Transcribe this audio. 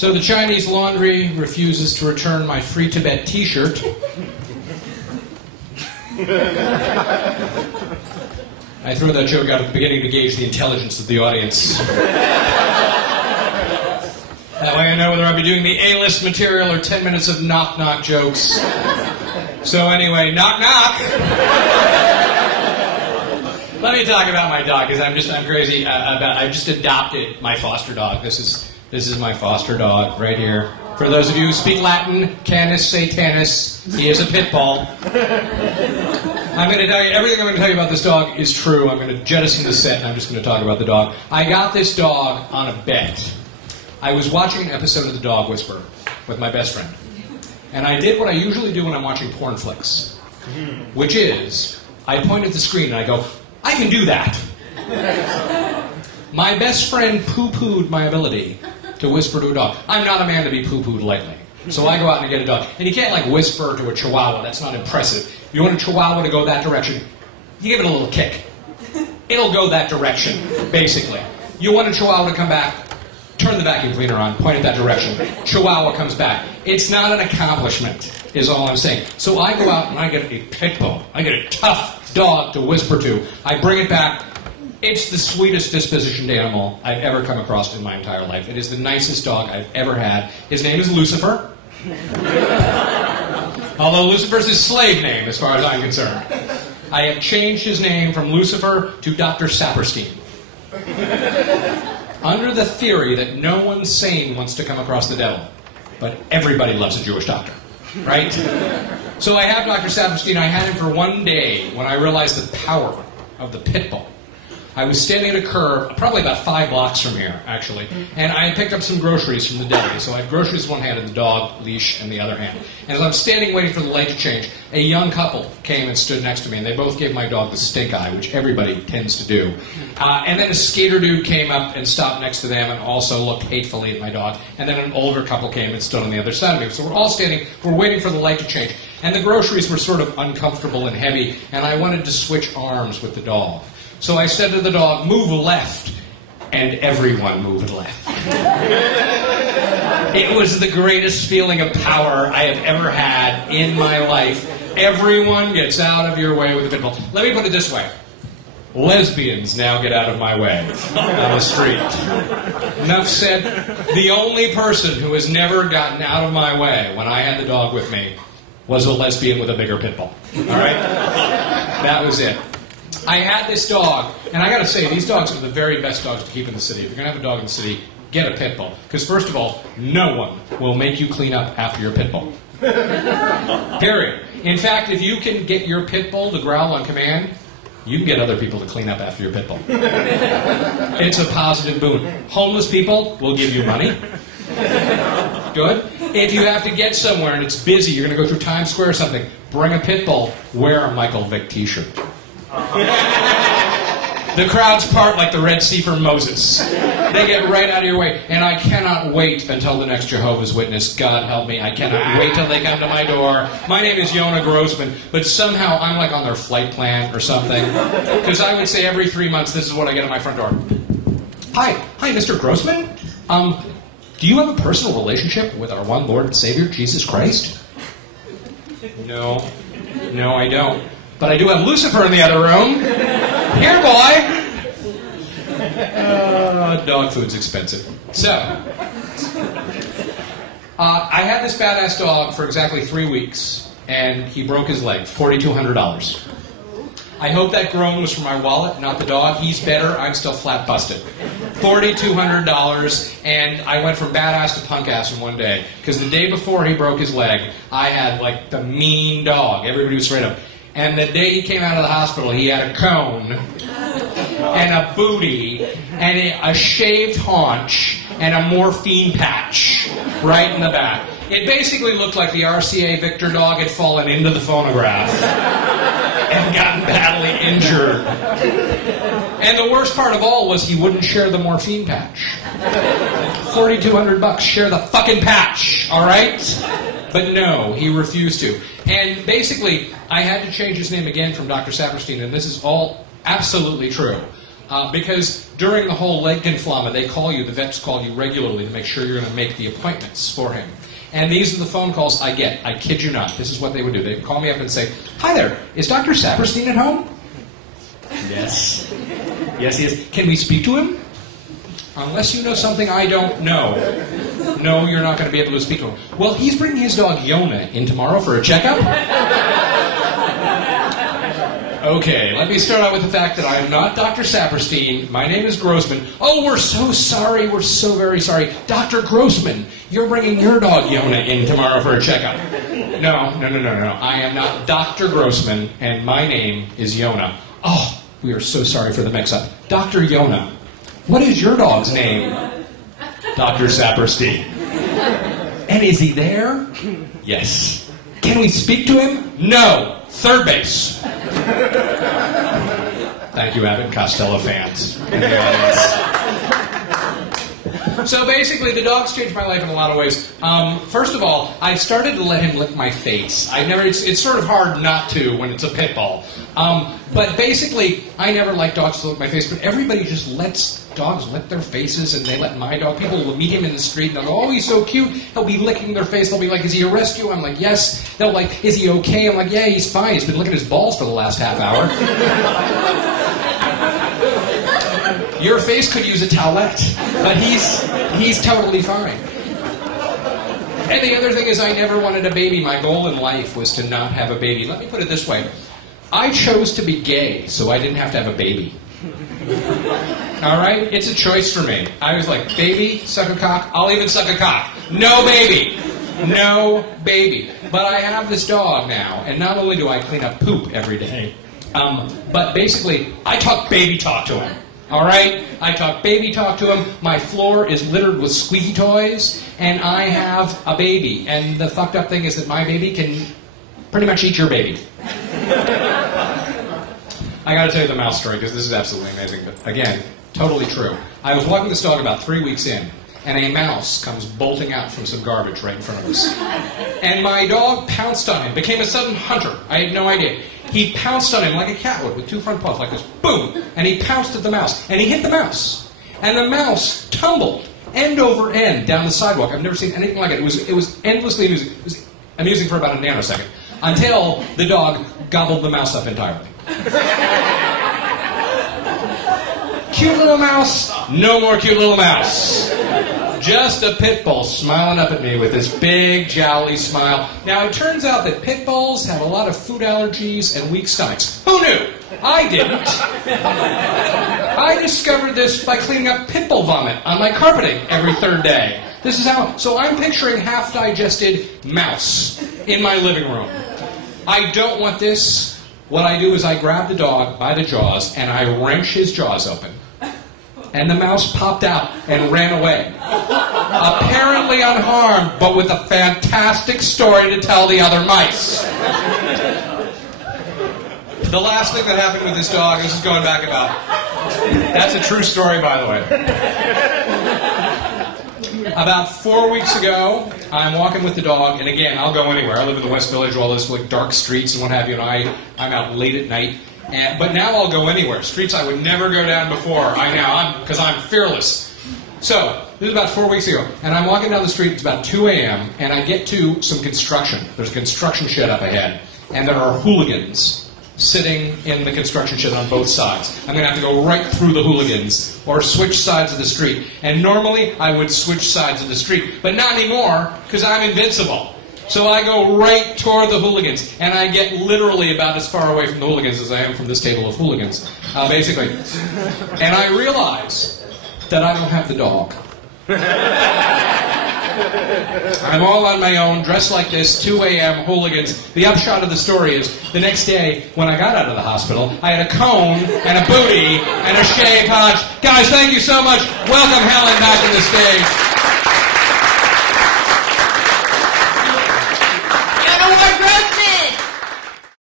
So the Chinese Laundry refuses to return my Free Tibet t-shirt. I threw that joke out at the beginning to gauge the intelligence of the audience. That way I know whether I'll be doing the A-list material or 10 minutes of knock-knock jokes. So anyway, knock-knock! Let me talk about my dog, because I'm crazy about... I just adopted my foster dog. This is my foster dog right here. For those of you who speak Latin, canis satanis, he is a pit bull. I'm going to tell you, everything I'm going to tell you about this dog is true. I'm going to jettison the set and I'm just going to talk about the dog. I got this dog on a bet. I was watching an episode of The Dog Whisperer with my best friend. And I did what I usually do when I'm watching porn flicks, which is, I point at the screen and I go, I can do that. My best friend poo-pooed my ability to whisper to a dog. I'm not a man to be poo-pooed lightly. So I go out and get a dog. And you can't, like, whisper to a chihuahua. That's not impressive. You want a chihuahua to go that direction, you give it a little kick. It'll go that direction, basically. You want a chihuahua to come back, turn the vacuum cleaner on, point it that direction. Chihuahua comes back. It's not an accomplishment, is all I'm saying. So I go out and I get a pit bull. I get a tough dog to whisper to. I bring it back. It's the sweetest dispositioned animal I've ever come across in my entire life. It is the nicest dog I've ever had. His name is Lucifer. Although Lucifer's his slave name, as far as I'm concerned. I have changed his name from Lucifer to Dr. Saperstein. Under the theory that no one sane wants to come across the devil. But everybody loves a Jewish doctor. Right? So I have Dr. Saperstein. I had him for one day when I realized the power of the pit bull. I was standing at a curb, probably about 5 blocks from here, actually, and I picked up some groceries from the deli. So I had groceries in one hand and the dog leash in the other hand. And as I'm standing waiting for the light to change, a young couple came and stood next to me, and they both gave my dog the stink eye, which everybody tends to do. And then a skater dude came up and stopped next to them and also looked hatefully at my dog. And then an older couple came and stood on the other side of me. So we're all standing, we're waiting for the light to change. And the groceries were sort of uncomfortable and heavy, and I wanted to switch arms with the dog. So I said to the dog, move left, and everyone moved left. It was the greatest feeling of power I have ever had in my life. Everyone gets out of your way with a pit bull. Let me put it this way. Lesbians now get out of my way on the street. Enough said. The only person who has never gotten out of my way when I had the dog with me was a lesbian with a bigger pit bull. All right? That was it. I had this dog, and I got to say, these dogs are the very best dogs to keep in the city. If you're going to have a dog in the city, get a pit bull. Because first of all, no one will make you clean up after your pit bull. Period. In fact, if you can get your pit bull to growl on command, you can get other people to clean up after your pit bull. It's a positive boon. Homeless people will give you money. Good. If you have to get somewhere and it's busy, you're going to go through Times Square or something, bring a pit bull, wear a Michael Vick t-shirt. The crowds part like the Red Sea for Moses. They get right out of your way. And I cannot wait until the next Jehovah's Witness. God help me. I cannot wait till they come to my door. My name is Yonah Grossman, but somehow I'm like on their flight plan or something. Because I would say every 3 months, this is what I get at my front door. Hi, Mr. Grossman. Do you have a personal relationship with our one Lord and Savior, Jesus Christ? No, I don't. But I do have Lucifer in the other room. Here, boy! Dog food's expensive. So, I had this badass dog for exactly 3 weeks, and he broke his leg, $4,200. I hope that groan was from my wallet, not the dog. He's better. I'm still flat busted. $4,200, and I went from badass to punk ass in one day. Because the day before he broke his leg, I had, like, the mean dog. Everybody was straight up. And the day he came out of the hospital, he had a cone, and a booty, and a shaved haunch, and a morphine patch right in the back. It basically looked like the RCA Victor dog had fallen into the phonograph and gotten badly injured. And the worst part of all was he wouldn't share the morphine patch. $4,200, share the fucking patch, all right? But no, he refused to. And basically, I had to change his name again from Dr. Saperstein, and this is all absolutely true. Because during the whole leg conflama, they call you, the vets call you regularly to make sure you're going to make the appointments for him. And these are the phone calls I get. I kid you not. This is what they would do. They'd call me up and say, "Hi there, is Dr. Saperstein at home?" Yes. Yes, he is. "Can we speak to him?" "Unless you know something I don't know." "No, you're not going to be able to speak to him." "Well, he's bringing his dog Yonah in tomorrow for a checkup." Okay, let me start out with the fact that I am not Dr. Saperstein. My name is Grossman. "Oh, we're so sorry. We're so very sorry. Dr. Grossman, you're bringing your dog Yonah in tomorrow for a checkup." No. I am not Dr. Grossman, and my name is Yonah. "Oh, we are so sorry for the mix-up. Dr. Yonah, what is your dog's name?" "Dr. Saperstein." "And is he there?" "Yes." "Can we speak to him?" "No. Third base." Thank you, Abbott and Costello fans in the audience. So basically, the dog's changed my life in a lot of ways. First of all, I started to let him lick my face. It's sort of hard not to when it's a pit bull. But basically, I never liked dogs to lick my face, but everybody just lets dogs lick their faces, and they let my dog. People will meet him in the street, and they'll go, "Oh, he's so cute." He'll be licking their face. They'll be like, "Is he a rescue?" I'm like, "Yes." They'll like, "Is he okay?" I'm like, "Yeah, he's fine. He's been licking his balls for the last half hour." Your face could use a towelette, but he's totally fine. And the other thing is I never wanted a baby. My goal in life was to not have a baby. Let me put it this way. I chose to be gay, so I didn't have to have a baby. All right? It's a choice for me. I was like, baby, suck a cock, I'll even suck a cock. No baby. No baby. But I have this dog now, and not only do I clean up poop every day, but basically, I talk baby talk to him. All right? I talk baby talk to him. My floor is littered with squeaky toys, and I have a baby. And the fucked up thing is that my baby can pretty much eat your baby. I got to tell you the mouse story, because this is absolutely amazing. But again, totally true. I was walking this dog about 3 weeks in, and a mouse comes bolting out from some garbage right in front of us. And my dog pounced on him, became a sudden hunter. I had no idea. He pounced on him like a cat would, with two front paws, like this, boom! And he pounced at the mouse, and he hit the mouse. And the mouse tumbled end over end down the sidewalk. I've never seen anything like it. It was endlessly amusing. It was amusing for about a nanosecond, until the dog gobbled the mouse up entirely. Cute little mouse, no more cute little mouse. Just a pit bull smiling up at me with this big, jowly smile. Now, it turns out that pit bulls have a lot of food allergies and weak stomachs. Who knew? I didn't. I discovered this by cleaning up pit bull vomit on my carpeting every third day. This is how... So I'm picturing half-digested mouse in my living room. I don't want this. What I do is I grab the dog by the jaws and I wrench his jaws open. And the mouse popped out and ran away. Apparently unharmed, but with a fantastic story to tell the other mice. The last thing that happened with this dog, this is going back about... That's a true story, by the way. About 4 weeks ago, I'm walking with the dog, and again, I'll go anywhere. I live in the West Village, all those like dark streets and what have you, and I'm out late at night. But now I'll go anywhere. Streets I would never go down before. Because I'm fearless. So, this is about 4 weeks ago, and I'm walking down the street, it's about 2 a.m., and I get to some construction. There's a construction shed up ahead, and there are hooligans sitting in the construction shed on both sides. I'm going to have to go right through the hooligans, or switch sides of the street. And normally, I would switch sides of the street, but not anymore, because I'm invincible. So I go right toward the hooligans, and I get literally about as far away from the hooligans as I am from this table of hooligans, basically. And I realize that I don't have the dog. I'm all on my own, dressed like this, 2 a.m., hooligans. The upshot of the story is, the next day, when I got out of the hospital, I had a cone and a booty and a shaved haunch. Guys, thank you so much. Welcome Helen back to the stage.